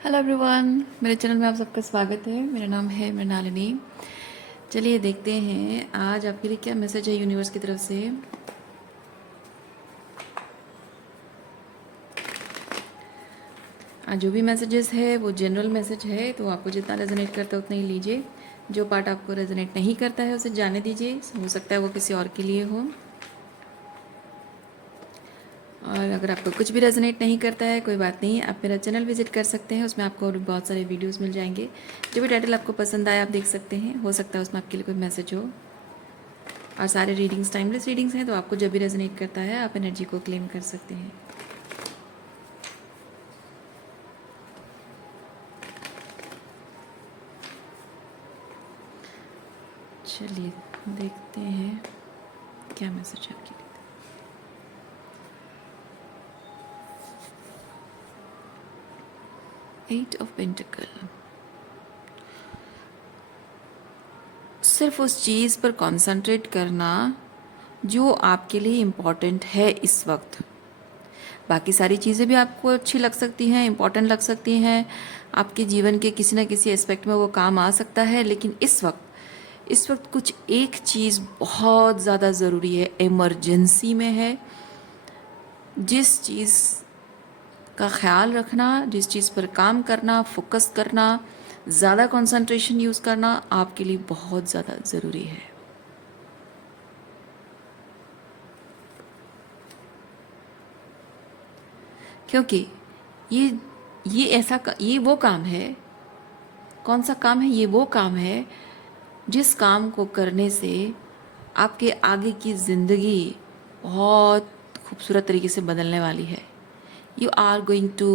Hello everyone, मेरे channel में आप सबका स्वागत है। मेरा नाम है मृणालिनी। चलिए देखते हैं आज आपके लिए क्या मैसेज है यूनिवर्स की तरफ से। आज जो भी मैसेजेस है वो जनरल मैसेज है, तो आपको जितना रेजोनेट करता है उतना ही लीजिए। जो पार्ट आपको रेजोनेट नहीं करता है उसे जाने दीजिए, हो सकता है वो किसी और के लिए हो। और अगर आपको कुछ भी रेजोनेट नहीं करता है कोई बात नहीं, आप मेरा चैनल विजिट कर सकते हैं, उसमें आपको और बहुत सारे वीडियोस मिल जाएंगे। जो भी टाइटल आपको पसंद आए आप देख सकते हैं, हो सकता है उसमें आपके लिए कोई मैसेज हो। और सारे रीडिंग्स टाइमलेस रीडिंग्स हैं, तो आपको जब भी रेजोनेट करता है आप एनर्जी को क्लेम कर सकते हैं। चलिए देखते हैं क्या मैसेज है आपके लिए। एट ऑफ पेंटिकल, सिर्फ उस चीज़ पर कंसंट्रेट करना जो आपके लिए इम्पॉर्टेंट है इस वक्त। बाकी सारी चीज़ें भी आपको अच्छी लग सकती हैं, इम्पॉर्टेंट लग सकती हैं, आपके जीवन के किसी न किसी एस्पेक्ट में वो काम आ सकता है, लेकिन इस वक्त कुछ एक चीज़ बहुत ज़्यादा ज़रूरी है, इमरजेंसी में है। जिस चीज़ का ख्याल रखना, जिस चीज़ पर काम करना, फोकस करना, ज़्यादा कंसंट्रेशन यूज़ करना आपके लिए बहुत ज़्यादा ज़रूरी है। क्योंकि ये ये वो काम है। कौन सा काम है? ये वो काम है जिस काम को करने से आपके आगे की ज़िंदगी बहुत खूबसूरत तरीके से बदलने वाली है। You are going to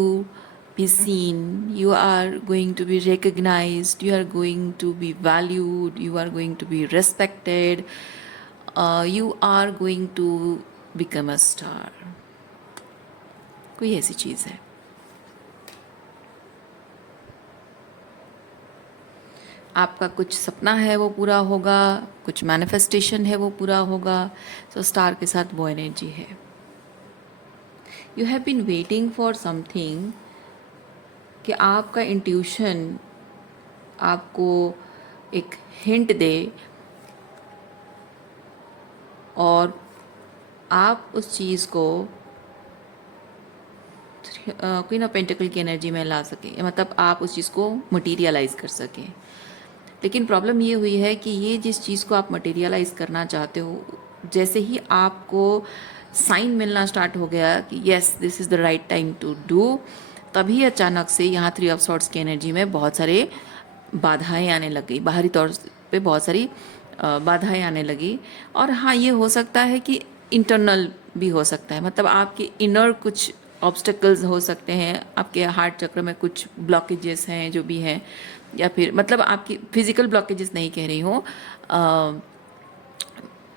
be seen, you are going to be recognized, you are going to be valued, you are going to be respected, you are going to become a star। कोई ऐसी चीज़ है। आपका कुछ सपना है वो पूरा होगा, कुछ मैनिफेस्टेशन है वो पूरा होगा। तो स्टार के साथ वो एनर्जी है। You have been waiting for something, कि आपका इंट्यूशन आपको एक हिंट दे और आप उस चीज़ को क्वीन ऑफ पेंटिकल की एनर्जी में ला सकें, मतलब आप उस चीज़ को मटीरियलाइज कर सकें। लेकिन प्रॉब्लम ये हुई है कि ये जिस चीज़ को आप मटेरियलाइज करना चाहते हो, जैसे ही आपको साइन मिलना स्टार्ट हो गया कि yes this is the right time to do, तभी अचानक से यहाँ 3 ऑफ सॉर्ड्स की एनर्जी में बहुत सारे बाधाएं आने लग गई, बाहरी तौर पे बहुत सारी बाधाएं आने लगी। और हाँ, ये हो सकता है कि इंटरनल भी हो सकता है, मतलब आपके इनर कुछ ऑब्स्टेकल्स हो सकते हैं, आपके हार्ट चक्र में कुछ ब्लॉकेजेस हैं जो भी हैं, या फिर मतलब आपकी फिजिकल ब्लॉकेजेस नहीं कह रही हूँ,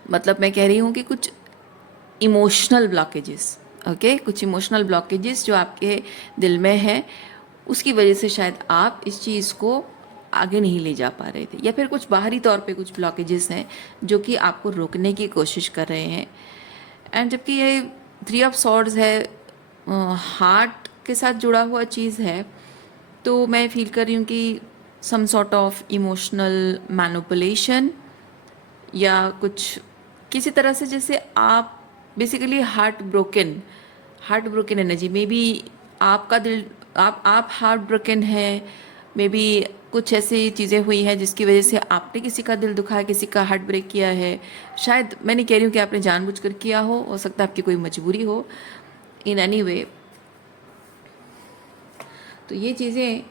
मतलब मैं कह रही हूँ कि कुछ इमोशनल ब्लॉकेजेस, ओके, कुछ इमोशनल ब्लॉकेजेस जो आपके दिल में है, उसकी वजह से शायद आप इस चीज़ को आगे नहीं ले जा पा रहे थे, या फिर कुछ बाहरी तौर पे कुछ ब्लॉकेजेस हैं जो कि आपको रोकने की कोशिश कर रहे हैं। एंड जबकि ये 3 ऑफ सॉर्ड्स है, हार्ट के साथ जुड़ा हुआ चीज़ है, तो मैं फील कर रही हूँ कि some sort of emotional manipulation या कुछ किसी तरह से, जैसे आप basically heart broken energy, maybe आपका दिल, आप हार्ट ब्रोकन है, मे बी कुछ ऐसी चीज़ें हुई हैं जिसकी वजह से आपने किसी का दिल दुखाया, किसी का हार्ट ब्रेक किया है। शायद मैं नहीं कह रही हूँ कि आपने जानबूझकर किया हो सकता है आपकी कोई मजबूरी हो। इन एनी वे, तो ये चीज़ें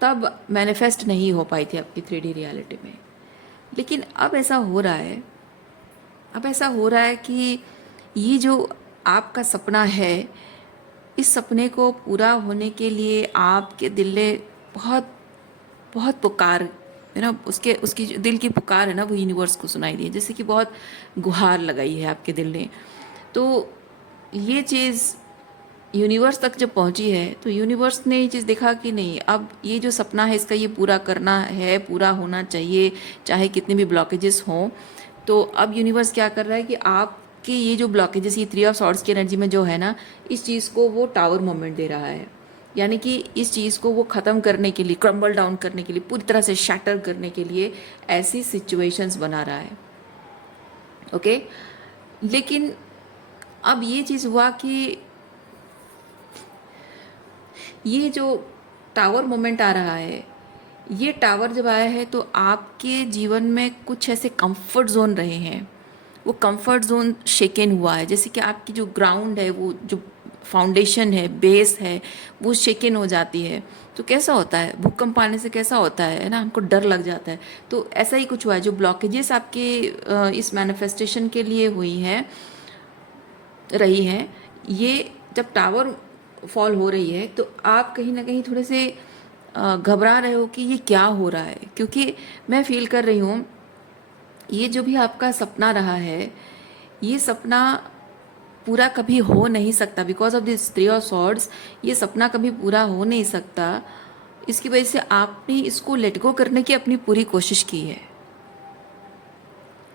तब मैनिफेस्ट नहीं हो पाई थी आपकी 3D रियलिटी में, लेकिन अब ऐसा हो रहा है, कि ये जो आपका सपना है, इस सपने को पूरा होने के लिए आपके दिल ने बहुत बहुत पुकार, है ना, उसकी जो दिल की पुकार है ना, वो यूनिवर्स को सुनाई दी है, जैसे कि बहुत गुहार लगाई है आपके दिल ने। तो ये चीज़ यूनिवर्स तक जब पहुंची है, तो यूनिवर्स ने ये चीज़ देखा कि नहीं, अब ये जो सपना है इसका ये पूरा करना है, पूरा होना चाहिए, चाहे कितने भी ब्लॉकेजेस हों। तो अब यूनिवर्स क्या कर रहा है कि आपके ये जो ब्लॉकेजेस, ये 3 ऑफ सॉर्ड्स की एनर्जी में जो है ना, इस चीज़ को वो टावर मोमेंट दे रहा है यानी कि इस चीज़ को वो ख़त्म करने के लिए, क्रम्बल डाउन करने के लिए, पूरी तरह से शैटर करने के लिए ऐसी सिचुएशंस बना रहा है। ओके, लेकिन अब ये चीज़ हुआ कि ये जो टावर मोमेंट आ रहा है, ये टावर जब आया है तो आपके जीवन में कुछ ऐसे कंफर्ट जोन रहे हैं, वो कंफर्ट जोन शेकन हुआ है। जैसे कि आपकी जो ग्राउंड है, वो जो फाउंडेशन है, बेस है, वो शेकन हो जाती है। तो कैसा होता है, भूकंप आने से कैसा होता है ना, हमको डर लग जाता है। तो ऐसा ही कुछ हुआ है। जो ब्लॉकेजेस आपके इस मैनिफेस्टेशन के लिए हुई हैं, रही हैं, ये जब टावर फॉल हो रही है तो आप कहीं ना कहीं थोड़े से घबरा रहे हो कि ये क्या हो रहा है। क्योंकि मैं फील कर रही हूँ, ये जो भी आपका सपना रहा है, ये सपना पूरा कभी हो नहीं सकता। Because of this three of swords, ये सपना कभी पूरा हो नहीं सकता। इसकी वजह से आपने इसको लेट गो करने की अपनी पूरी कोशिश की है,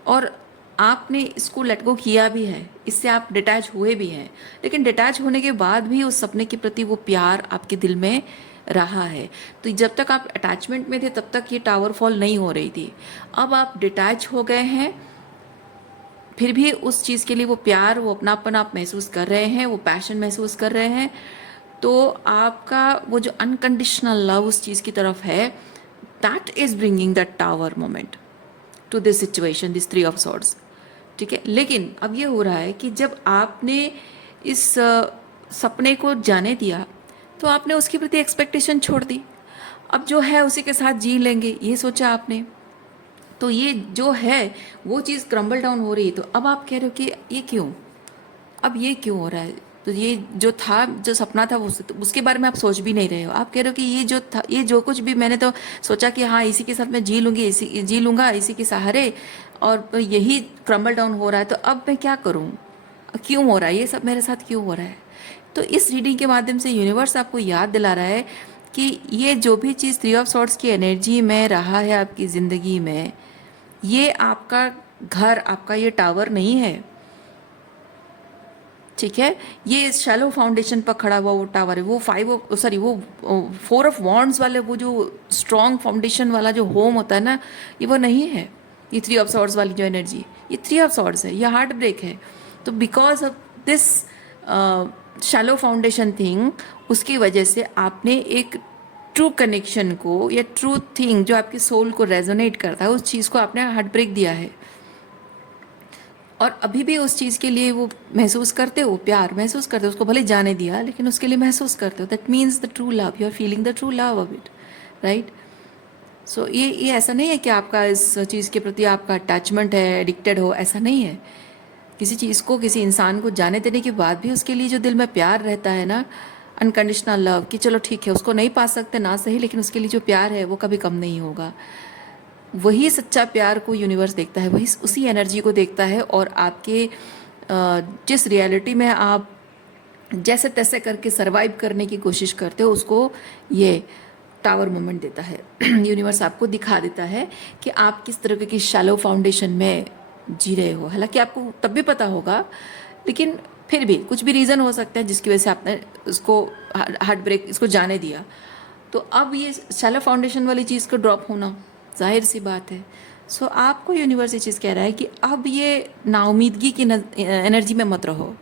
और आपने इसको लेट गो किया भी है, इससे आप डिटैच हुए भी हैं। लेकिन डिटैच होने के बाद भी उस सपने के प्रति वो प्यार आपके दिल में रहा है। तो जब तक आप अटैचमेंट में थे तब तक ये टावर फॉल नहीं हो रही थी। अब आप डिटैच हो गए हैं, फिर भी उस चीज़ के लिए वो प्यार, वो अपनापन आप महसूस कर रहे हैं, वो पैशन महसूस कर रहे हैं। तो आपका वो जो अनकंडीशनल लव उस चीज़ की तरफ है, that is bringing that tower moment to this situation, this three of swords. ठीक है, लेकिन अब ये हो रहा है कि जब आपने इस सपने को जाने दिया तो आपने उसके प्रति एक्सपेक्टेशन छोड़ दी। अब जो है उसी के साथ जी लेंगे, ये सोचा आपने। तो ये जो है वो चीज़ क्रम्बल डाउन हो रही है। तो अब आप कह रहे हो कि ये क्यों, अब ये क्यों हो रहा है। तो ये जो था, जो सपना था, वो उसके बारे में आप सोच भी नहीं रहे हो। आप कह रहे हो कि ये जो था, ये जो कुछ भी मैंने तो सोचा कि हाँ इसी के साथ मैं जी लूँगी, इसी जी लूँगा इसी के सहारे, और यही क्रम्बल डाउन हो रहा है। तो अब मैं क्या करूँ, क्यों हो रहा है ये सब मेरे साथ, क्यों हो रहा है। तो इस रीडिंग के माध्यम से यूनिवर्स आपको याद दिला रहा है कि ये जो भी चीज़ थ्री ऑफ सॉर्ड्स की एनर्जी में रहा है आपकी ज़िंदगी में, ये आपका घर, आपका ये टावर नहीं है। ठीक है, ये शैलो फाउंडेशन पर खड़ा हुआ वो टावर है। वो वो 4 ऑफ वॉन्ड्स वाले, वो जो स्ट्रॉन्ग फाउंडेशन वाला जो होम होता है ना, ये वो नहीं है। ये थ्री ऑफ सॉर्ड्स वाली जो एनर्जी, ये थ्री ऑफ सॉर्ड्स है, ये हार्ट ब्रेक है। तो because of this shallow foundation thing, उसकी वजह से आपने एक ट्रू कनेक्शन को, या ट्रू थिंग जो आपकी सोल को रेजोनेट करता है, उस चीज़ को आपने हार्ट ब्रेक दिया है। और अभी भी उस चीज़ के लिए वो महसूस करते हो, प्यार महसूस करते हो, उसको भले जाने दिया लेकिन उसके लिए महसूस करते हो। That means the true love, you are feeling the true love of it, right. So ये ऐसा नहीं है कि आपका इस चीज़ के प्रति आपका अटैचमेंट है, एडिक्टेड हो, ऐसा नहीं है। किसी चीज़ को, किसी इंसान को जाने देने के बाद भी उसके लिए जो दिल में प्यार रहता है ना, अनकंडीशनल लव, कि चलो ठीक है उसको नहीं पा सकते ना सही, लेकिन उसके लिए जो प्यार है वो कभी कम नहीं होगा। वही सच्चा प्यार को यूनिवर्स देखता है, वही उसी एनर्जी को देखता है, और आपके जिस रियलिटी में आप जैसे तैसे करके सरवाइव करने की कोशिश करते हो, उसको ये टावर मोमेंट देता है। यूनिवर्स आपको दिखा देता है कि आप किस तरह की शैलो फाउंडेशन में जी रहे हो। हालांकि आपको तब भी पता होगा, लेकिन फिर भी कुछ भी रीज़न हो सकता है जिसकी वजह से आपने उसको हार्ट ब्रेक, इसको जाने दिया। तो अब ये शैलो फाउंडेशन वाली चीज़ को ड्रॉप होना जाहिर सी बात है। सो आपको यूनिवर्स ये चीज़ कह रहा है कि अब ये नाउमीदगी की एनर्जी में मत रहो।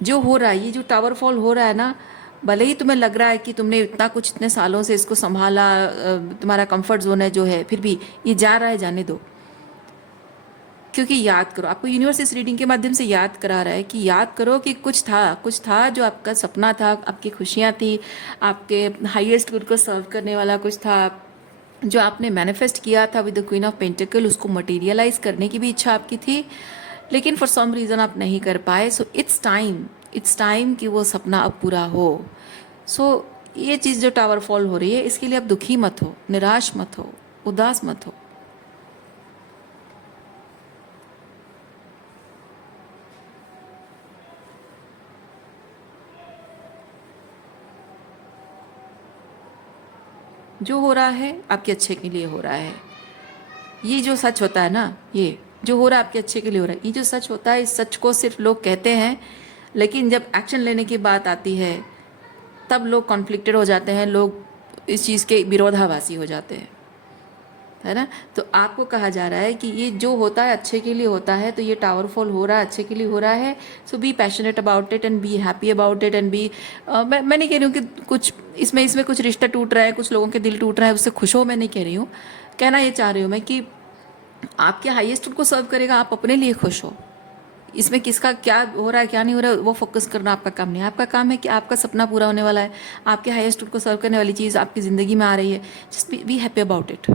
जो हो रहा है, ये जो टावर फॉल हो रहा है ना, भले ही तुम्हें लग रहा है कि तुमने इतना कुछ इतने सालों से इसको संभाला, तुम्हारा कंफर्ट जोन है जो है, फिर भी ये जा रहा है, जाने दो। क्योंकि याद करो, आपको यूनिवर्स इस रीडिंग के माध्यम से याद करा रहा है कि याद करो कि कुछ था जो आपका सपना था, आपकी खुशियाँ थी, आपके हाईएस्ट गुड को सर्व करने वाला कुछ था, जो आपने मैनिफेस्ट किया था with the queen of pentacle, उसको मटेरियलाइज करने की भी इच्छा आपकी थी, लेकिन फॉर सम रीज़न आप नहीं कर पाए। सो इट्स टाइम कि वो सपना अब पूरा हो। सो ये चीज़ जो टावर फॉल हो रही है, इसके लिए आप दुखी मत हो, निराश मत हो, उदास मत हो। जो हो रहा है आपके अच्छे के लिए हो रहा है। ये जो सच होता है ना, ये जो हो रहा है आपके अच्छे के लिए हो रहा है। ये जो सच होता है, इस सच को सिर्फ लोग कहते हैं, लेकिन जब एक्शन लेने की बात आती है तब लोग कॉन्फ्लिक्टेड हो जाते हैं, लोग इस चीज़ के विरोधाभासी हो जाते हैं, है ना। तो आपको कहा जा रहा है कि ये जो होता है अच्छे के लिए होता है, तो ये टावर फॉल हो रहा है अच्छे के लिए हो रहा है। So be passionate about it and be happy about it and be, मैं नहीं कह रही हूँ कि कुछ इसमें कुछ रिश्ता टूट रहा है, कुछ लोगों के दिल टूट रहा है, उससे खुश हो, मैं नहीं कह रही हूँ। कहना ये चाह रही हूँ मैं कि आपके हाईएस्ट उनको सर्व करेगा, आप अपने लिए खुश हो। इसमें किसका क्या हो रहा है क्या नहीं हो रहा है वो फोकस करना आपका काम नहीं है। आपका काम है कि आपका सपना पूरा होने वाला है, आपके हाईएस्ट उनको सर्व करने वाली चीज़ आपकी ज़िंदगी में आ रही है। Just be happy about it.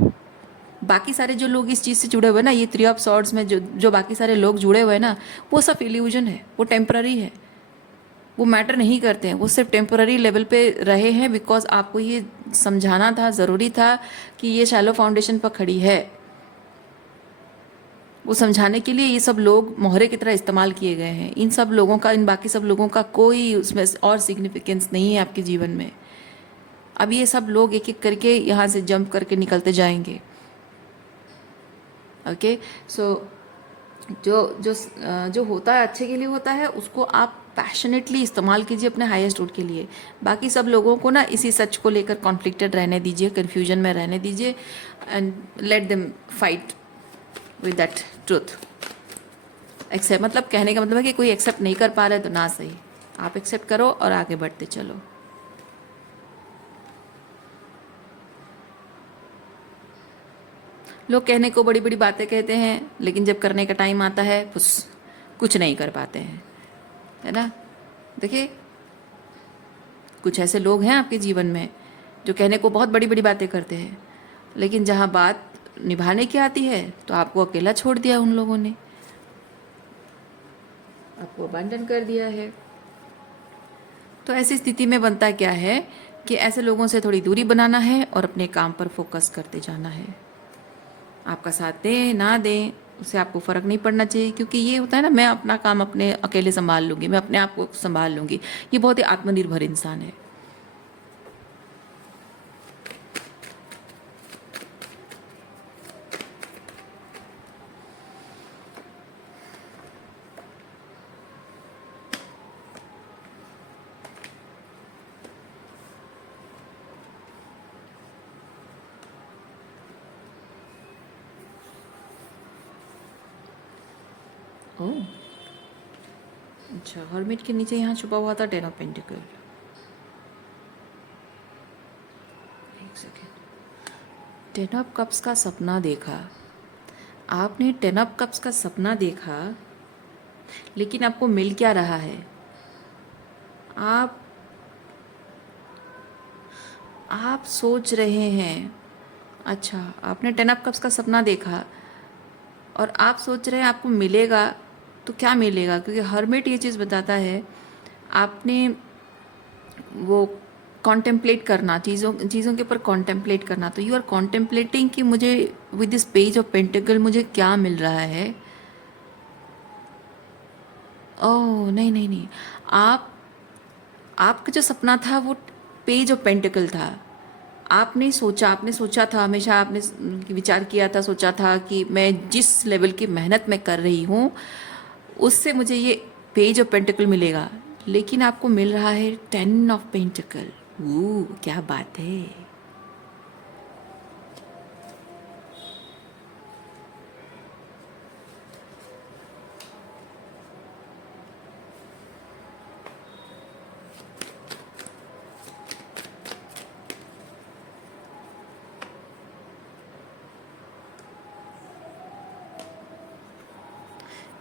बाकी सारे जो लोग इस चीज़ से जुड़े हुए हैं ना, ये थ्री ऑफ सॉर्ड्स में जो बाकी सारे लोग जुड़े हुए हैं ना, वो सब इल्यूजन है, वो टेम्पररी है, वो मैटर नहीं करते हैं, वो सिर्फ टेम्पररी लेवल पे रहे हैं बिकॉज आपको ये समझाना था, ज़रूरी था कि ये शैलो फाउंडेशन पर खड़ी है। वो समझाने के लिए ये सब लोग मोहरे की तरह इस्तेमाल किए गए हैं। इन सब लोगों का, इन बाकी सब लोगों का कोई उसमें और सिग्निफिकेंस नहीं है आपके जीवन में। अब ये सब लोग एक एक करके यहाँ से जंप करके निकलते जाएंगे। ओके, सो जो जो जो होता है अच्छे के लिए होता है, उसको आप पैशनेटली इस्तेमाल कीजिए अपने हाईएस्ट गुड के लिए। बाकी सब लोगों को ना इसी सच को लेकर कॉन्फ्लिक्टेड रहने दीजिए, कन्फ्यूजन में रहने दीजिए and let them fight with that truth. Accept मतलब कहने का मतलब है कि कोई एक्सेप्ट नहीं कर पा रहा है तो ना सही, आप एक्सेप्ट करो और आगे बढ़ते चलो। लोग कहने को बड़ी बड़ी बातें कहते हैं, लेकिन जब करने का टाइम आता है कुछ नहीं कर पाते हैं, है ना। देखिए, कुछ ऐसे लोग हैं आपके जीवन में जो कहने को बहुत बड़ी बड़ी बातें करते हैं, लेकिन जहाँ बात निभाने की आती है तो आपको अकेला छोड़ दिया उन लोगों ने, आपको अबैंडन कर दिया है। तो ऐसी स्थिति में बनता क्या है कि ऐसे लोगों से थोड़ी दूरी बनाना है और अपने काम पर फोकस करते जाना है। आपका साथ दें ना दें उससे आपको फ़र्क नहीं पड़ना चाहिए, क्योंकि ये होता है ना, मैं अपना काम अपने अकेले संभाल लूँगी, मैं अपने आप को संभाल लूँगी। ये बहुत ही आत्मनिर्भर इंसान है। ओह अच्छा, हर्मिट के नीचे यहाँ छुपा हुआ था 10 ऑफ पेंटिकल। एक सेकेंड। 10 ऑफ कप्स का सपना देखा आपने, 10 ऑफ कप्स का सपना देखा, लेकिन आपको मिल क्या रहा है? आप सोच रहे हैं, अच्छा आपने 10 ऑफ कप्स का सपना देखा और आप सोच रहे हैं आपको मिलेगा, तो क्या मिलेगा? क्योंकि हर्मिट ये चीज़ बताता है, आपने वो कॉन्टेम्पलेट करना, चीज़ों के ऊपर कॉन्टेम्पलेट करना। तो यू आर कॉन्टेम्पलेटिंग कि मुझे with this page of pentacle मुझे क्या मिल रहा है। ओह नहीं नहीं नहीं, आपका जो सपना था वो पेज ऑफ पेंटिकल था। आपने सोचा था, हमेशा आपने विचार किया था, सोचा था कि मैं जिस लेवल की मेहनत मैं कर रही हूँ उससे मुझे ये पेज ऑफ पेंटिकल मिलेगा, लेकिन आपको मिल रहा है 10 ऑफ पेंटिकल। क्या बात है।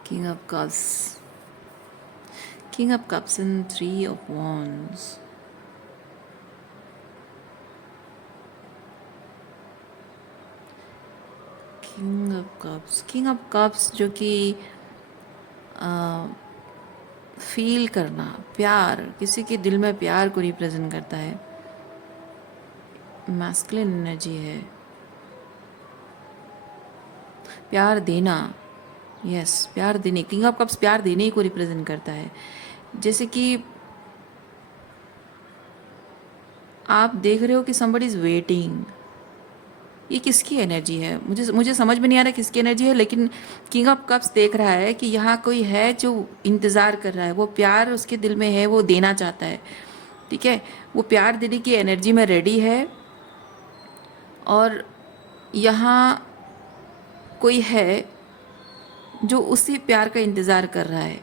King of Cups. King of Cups and 3 of Wands. King of Cups. King of Cups जो कि फील करना, प्यार, किसी के दिल में प्यार को रिप्रेजेंट करता है। मैस्कुलिन एनर्जी है, प्यार देना। यस, प्यार देने। किंग ऑफ कप्स प्यार देने को रिप्रेजेंट करता है। जैसे कि आप देख रहे हो कि somebody इज वेटिंग। ये किसकी एनर्जी है? मुझे समझ में नहीं आ रहा किसकी एनर्जी है, लेकिन किंग ऑफ कप्स देख रहा है कि यहाँ कोई है जो इंतज़ार कर रहा है, वो प्यार उसके दिल में है, वो देना चाहता है। ठीक है, वो प्यार देने की एनर्जी में रेडी है, और यहाँ कोई है जो उसी प्यार का इंतज़ार कर रहा है।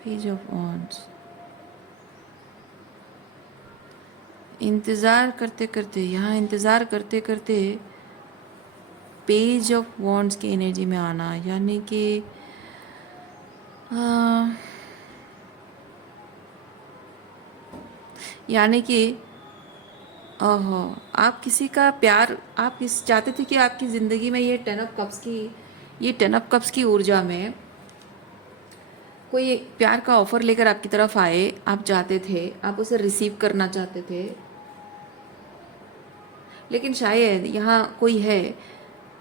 पेज ऑफ वॉन्ड्स, इंतज़ार करते करते, यहाँ इंतज़ार करते करते पेज ऑफ वॉन्ड्स की एनर्जी में आना, यानी कि आ, यानी कि ओहो, आप किसी का प्यार, आप किस चाहते थे कि आपकी ज़िंदगी में ये 10 ऑफ कप्स की ऊर्जा में कोई एक प्यार का ऑफ़र लेकर आपकी तरफ आए, आप चाहते थे, आप उसे रिसीव करना चाहते थे, लेकिन शायद यहाँ कोई है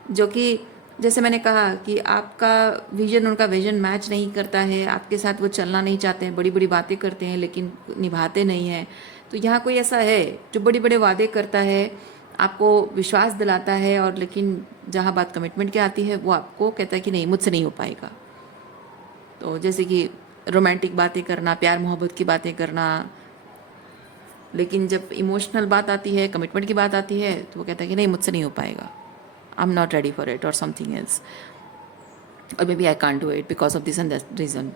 जो कि, जैसे मैंने कहा कि आपका विजन उनका विजन मैच नहीं करता है, आपके साथ वो चलना नहीं चाहते हैं, बड़ी बड़ी बातें करते हैं लेकिन निभाते नहीं हैं। तो यहाँ कोई ऐसा है जो बड़े बड़े वादे करता है, आपको विश्वास दिलाता है, और लेकिन जहाँ बात कमिटमेंट की आती है वो आपको कहता है कि नहीं, मुझसे नहीं हो पाएगा। तो जैसे कि रोमांटिक बातें करना, प्यार मोहब्बत की बातें करना, लेकिन जब इमोशनल बात आती है, कमिटमेंट की बात आती है, तो वो कहता है कि नहीं, मुझसे नहीं हो पाएगा, I am not ready for it, और समथिंग एल्स, और maybe I can't do it because of this and that reason.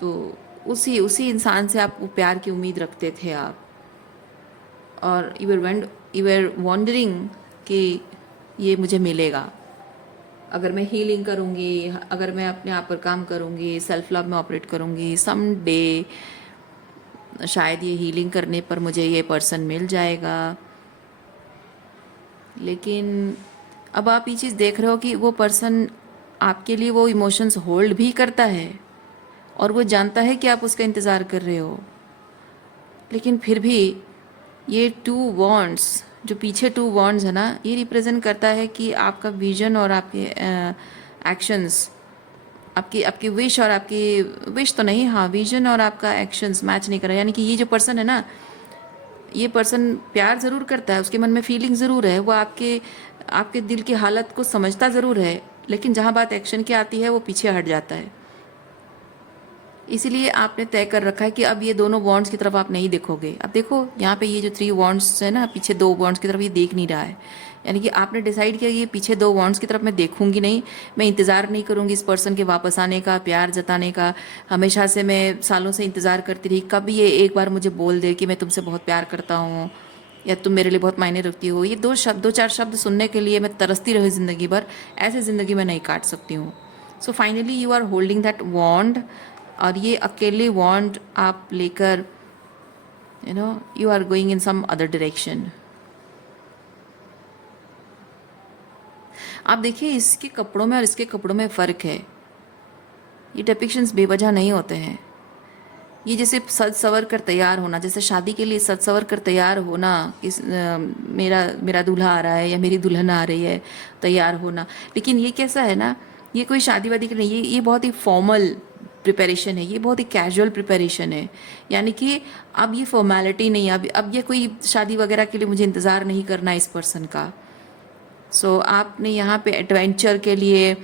तो उसी उसी इंसान से आप वो प्यार की उम्मीद रखते थे आप, और यू वर वॉन्डरिंग कि ये मुझे मिलेगा अगर मैं हीलिंग करूँगी, अगर मैं अपने आप पर काम करूँगी, सेल्फ लव में ऑपरेट करूँगी, सम डे शायद ये हीलिंग करने पर मुझे ये पर्सन मिल जाएगा। लेकिन अब आप ये चीज़ देख रहे हो कि वो पर्सन आपके लिए वो इमोशंस होल्ड भी करता है, और वो जानता है कि आप उसका इंतज़ार कर रहे हो, लेकिन फिर भी ये 2 वॉन्ड्स, जो पीछे 2 वॉन्ड्स है ना, ये रिप्रेजेंट करता है कि आपका विजन और आपके एक्शंस, आपकी आपकी विश और आपकी विश तो नहीं, हाँ, विजन और आपका एक्शंस मैच नहीं कर रहा। यानी कि ये जो पर्सन है ना, ये पर्सन प्यार ज़रूर करता है, उसके मन में फीलिंग ज़रूर है, वो आपके आपके दिल की हालत को समझता ज़रूर है, लेकिन जहाँ बात एक्शन की आती है वो पीछे हट जाता है। इसीलिए आपने तय कर रखा है कि अब ये दोनों बॉन्ड्स की तरफ आप नहीं देखोगे। अब देखो यहाँ पे ये जो 3 बॉन्ड्स है ना, पीछे 2 बॉन्ड्स की तरफ ये देख नहीं रहा है, यानी कि आपने डिसाइड किया कि ये पीछे 2 बॉन्ड्स की तरफ मैं देखूंगी नहीं, मैं इंतज़ार नहीं करूंगी इस पर्सन के वापस आने का, प्यार जताने का। हमेशा से मैं सालों से इंतज़ार करती रही, कब ये एक बार मुझे बोल दे कि मैं तुमसे बहुत प्यार करता हूँ, या तुम मेरे लिए बहुत मायने रखती हो। ये 2 4 शब्द सुनने के लिए मैं तरसती रही ज़िंदगी भर, ऐसे ज़िंदगी में नहीं काट सकती हूँ। So finally you are holding that wand, और ये अकेले वॉन्ड आप लेकर you are going in some other direction. आप देखिए, इसके कपड़ों में और इसके कपड़ों में फ़र्क है। ये डिपिक्शंस बेवजह नहीं होते हैं। ये जैसे सज सवर कर तैयार होना, जैसे शादी के लिए सज सवर कर तैयार होना, मेरा मेरा दूल्हा आ रहा है या मेरी दुल्हन आ रही है, तैयार होना। लेकिन ये कैसा है ना, ये कोई शादी वादी के नहीं, ये बहुत ही फॉर्मल प्रिपरेशन है, ये बहुत ही कैजुअल प्रिपरेशन है। यानी कि अब ये फॉर्मेलिटी नहीं है, अब ये कोई शादी वगैरह के लिए मुझे इंतज़ार नहीं करना है इस पर्सन का। सो आपने यहाँ पे एडवेंचर के लिए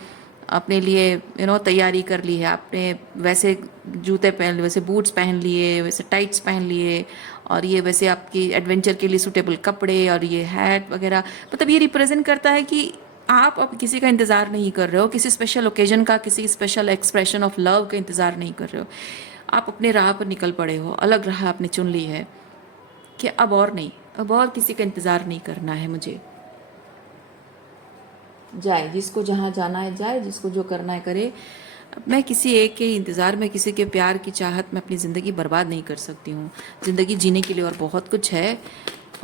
अपने लिए तैयारी कर ली है। आपने वैसे जूते पहन लिए, वैसे बूट्स पहन लिए, वैसे टाइट्स पहन लिए, और ये वैसे आपकी एडवेंचर के लिए सूटेबल कपड़े, और ये हैट वगैरह। मतलब ये रिप्रेजेंट करता है कि आप अब किसी का इंतज़ार नहीं कर रहे हो, किसी स्पेशल ओकेजन का, किसी स्पेशल एक्सप्रेशन ऑफ लव का इंतज़ार नहीं कर रहे हो। आप अपने राह पर निकल पड़े हो, अलग राह आपने चुन ली है कि अब और नहीं, अब और किसी का इंतज़ार नहीं करना है मुझे। जाए, जिसको जहाँ जाना है जाए, जिसको जो करना है करे। अब मैं किसी एक के इंतज़ार में, किसी के प्यार की चाहत में अपनी ज़िंदगी बर्बाद नहीं कर सकती हूँ। ज़िंदगी जीने के लिए और बहुत कुछ है,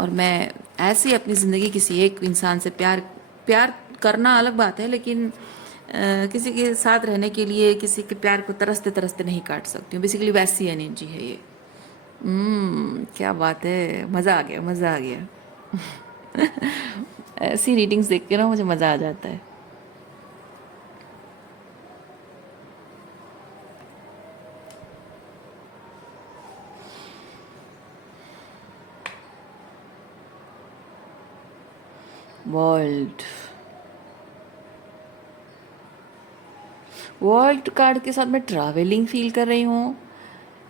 और मैं ऐसे ही अपनी ज़िंदगी किसी एक इंसान से प्यार प्यार करना अलग बात है, लेकिन किसी के साथ रहने के लिए किसी के प्यार को तरसते तरसते नहीं काट सकती हूँ। बेसिकली वैसी एनर्जी है ये। क्या बात है, मज़ा आ गया, मज़ा आ गया। ऐसी रीडिंग्स देख के ना मुझे मज़ा आ जाता है। वर्ल्ड वर्ल्ड कार्ड के साथ मैं ट्रैवलिंग फील कर रही हूँ।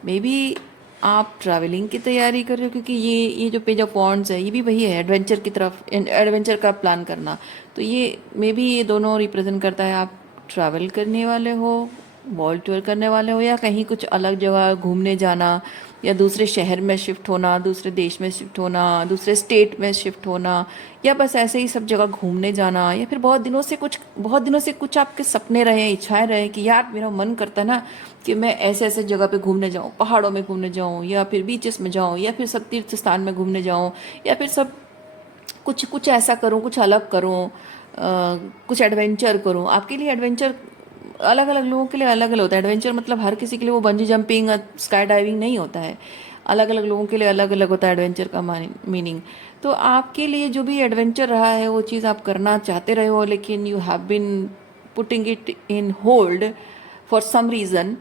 मे बी आप ट्रैवलिंग की तैयारी कर रहे हो, क्योंकि ये जो पेज ऑफ वॉन्ड्स है ये भी वही है, एडवेंचर की तरफ, एडवेंचर का प्लान करना। तो ये मे बी ये दोनों रिप्रेजेंट करता है, आप ट्रैवल करने वाले हो, वर्ल्ड टूर करने वाले हो, या कहीं कुछ अलग जगह घूमने जाना, या दूसरे शहर में शिफ्ट होना, दूसरे देश में शिफ्ट होना, दूसरे स्टेट में शिफ्ट होना, या बस ऐसे ही सब जगह घूमने जाना, या फिर बहुत दिनों से कुछ आपके सपने रहे, इच्छाएं रहे कि यार मेरा मन करता है ना कि मैं ऐसे ऐसे जगह पे घूमने जाऊँ, पहाड़ों में घूमने जाऊँ, या फिर बीचेस में जाऊँ, या फिर सब तीर्थ स्थान में घूमने जाऊँ, या फिर सब कुछ कुछ ऐसा करूँ, कुछ अलग करूँ, कुछ एडवेंचर करूँ। आपके लिए एडवेंचर अलग अलग लोगों के लिए अलग अलग होता है। एडवेंचर मतलब हर किसी के लिए वो बंजी जंपिंग, स्काई डाइविंग नहीं होता है। अलग अलग लोगों के लिए अलग अलग होता है एडवेंचर का मीनिंग। तो आपके लिए जो भी एडवेंचर रहा है, वो चीज़ आप करना चाहते रहे हो, लेकिन you have been putting it in hold for some reason.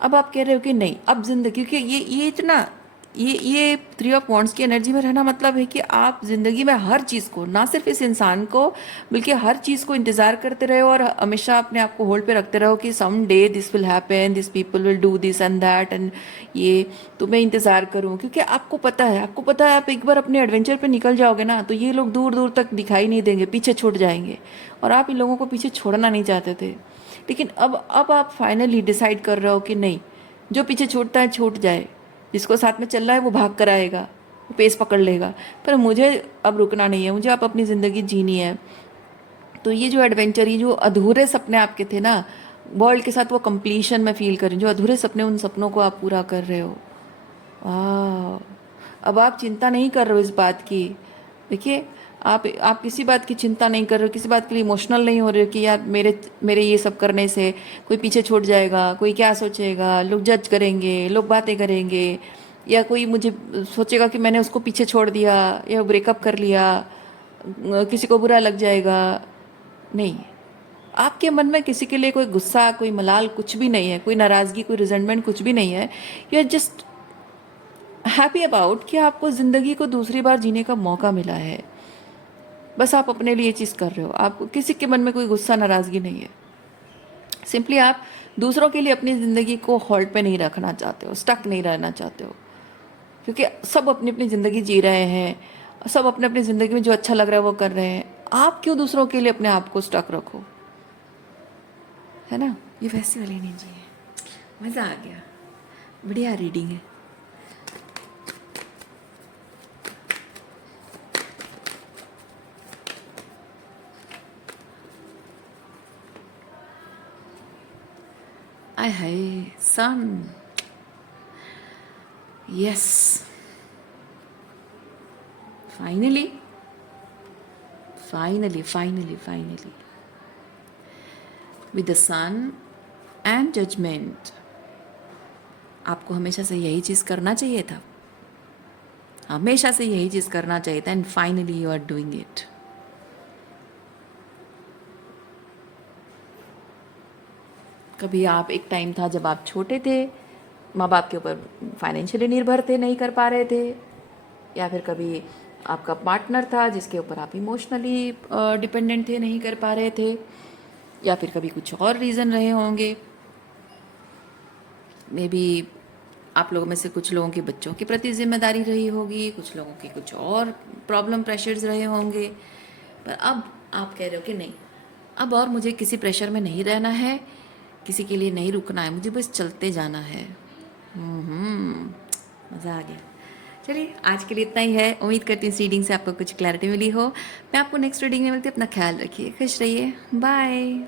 अब आप कह रहे हो कि नहीं, अब जिंदगी, क्योंकि ये इतना ये 3 ऑफ वॉन्ड्स की एनर्जी में रहना मतलब है कि आप ज़िंदगी में हर चीज़ को, ना सिर्फ इस इंसान को, बल्कि हर चीज़ को इंतज़ार करते रहो, और हमेशा अपने आप को होल्ड पे रखते रहो कि some day this will happen, this people will do this and that, and ये तो मैं इंतज़ार करूँ। क्योंकि आपको पता है आप एक बार अपने एडवेंचर पे निकल जाओगे ना, तो ये लोग दूर दूर तक दिखाई नहीं देंगे, पीछे छूट जाएंगे, और आप इन लोगों को पीछे छोड़ना नहीं चाहते थे। लेकिन अब आप फाइनली डिसाइड कर रहे हो कि नहीं, जो पीछे छूटता है छूट जाए, जिसको साथ में चल रहा है वो भाग कर आएगा, वो पेस पकड़ लेगा, पर मुझे अब रुकना नहीं है, मुझे अब अपनी ज़िंदगी जीनी है। तो ये जो एडवेंचर, ये जो अधूरे सपने आपके थे ना, वर्ल्ड के साथ वो कंप्लीशन में फील कर रही हूँ, जो अधूरे सपने, उन सपनों को आप पूरा कर रहे हो। वाह, अब आप चिंता नहीं कर रहे हो इस बात की। देखिए, आप किसी बात की चिंता नहीं कर रहे हो, किसी बात के लिए इमोशनल नहीं हो रहे हो कि यार मेरे मेरे ये सब करने से कोई पीछे छूट जाएगा, कोई क्या सोचेगा, लोग जज करेंगे, लोग बातें करेंगे, या कोई मुझे सोचेगा कि मैंने उसको पीछे छोड़ दिया या ब्रेकअप कर लिया, किसी को बुरा लग जाएगा। नहीं, आपके मन में किसी के लिए कोई गुस्सा, कोई मलाल कुछ भी नहीं है, कोई नाराज़गी, कोई रिजेंटमेंट कुछ भी नहीं है। You are just happy about कि आपको ज़िंदगी को दूसरी बार जीने का मौका मिला है। बस आप अपने लिए चीज़ कर रहे हो, आपको किसी के मन में कोई गुस्सा, नाराज़गी नहीं है। सिंपली आप दूसरों के लिए अपनी ज़िंदगी को होल्ड पे नहीं रखना चाहते हो, स्टक नहीं रहना चाहते हो, क्योंकि सब अपनी अपनी ज़िंदगी जी रहे हैं, सब अपने अपनी ज़िंदगी में जो अच्छा लग रहा है वो कर रहे हैं। आप क्यों दूसरों के लिए अपने आप को स्टक रखो, है ना? ये वैसी वाली एनर्जी है। मज़ा आ गया, बढ़िया रीडिंग है। आय हाय, sun, yes, finally finally finally finally with the sun and judgement, आपको हमेशा से यही चीज़ करना चाहिए था, हमेशा से यही चीज़ करना चाहिए था, and finally you are doing it. कभी आप, एक टाइम था जब आप छोटे थे, माँ बाप के ऊपर फाइनेंशियली निर्भर थे, नहीं कर पा रहे थे, या फिर कभी आपका पार्टनर था जिसके ऊपर आप इमोशनली डिपेंडेंट थे, नहीं कर पा रहे थे, या फिर कभी कुछ और रीज़न रहे होंगे। मे बी आप लोगों में से कुछ लोगों के बच्चों के प्रति जिम्मेदारी रही होगी, कुछ लोगों के कुछ और प्रॉब्लम, प्रेशर्स रहे होंगे, पर अब आप कह रहे हो कि नहीं, अब और मुझे किसी प्रेशर में नहीं रहना है, किसी के लिए नहीं रुकना है, मुझे बस चलते जाना है। मज़ा आ गया। चलिए, आज के लिए इतना ही है। उम्मीद करती हूँ इस रीडिंग से आपको कुछ क्लैरिटी मिली हो। मैं आपको नेक्स्ट रीडिंग में मिलती हूँ। अपना ख्याल रखिए, खुश रहिए, बाय।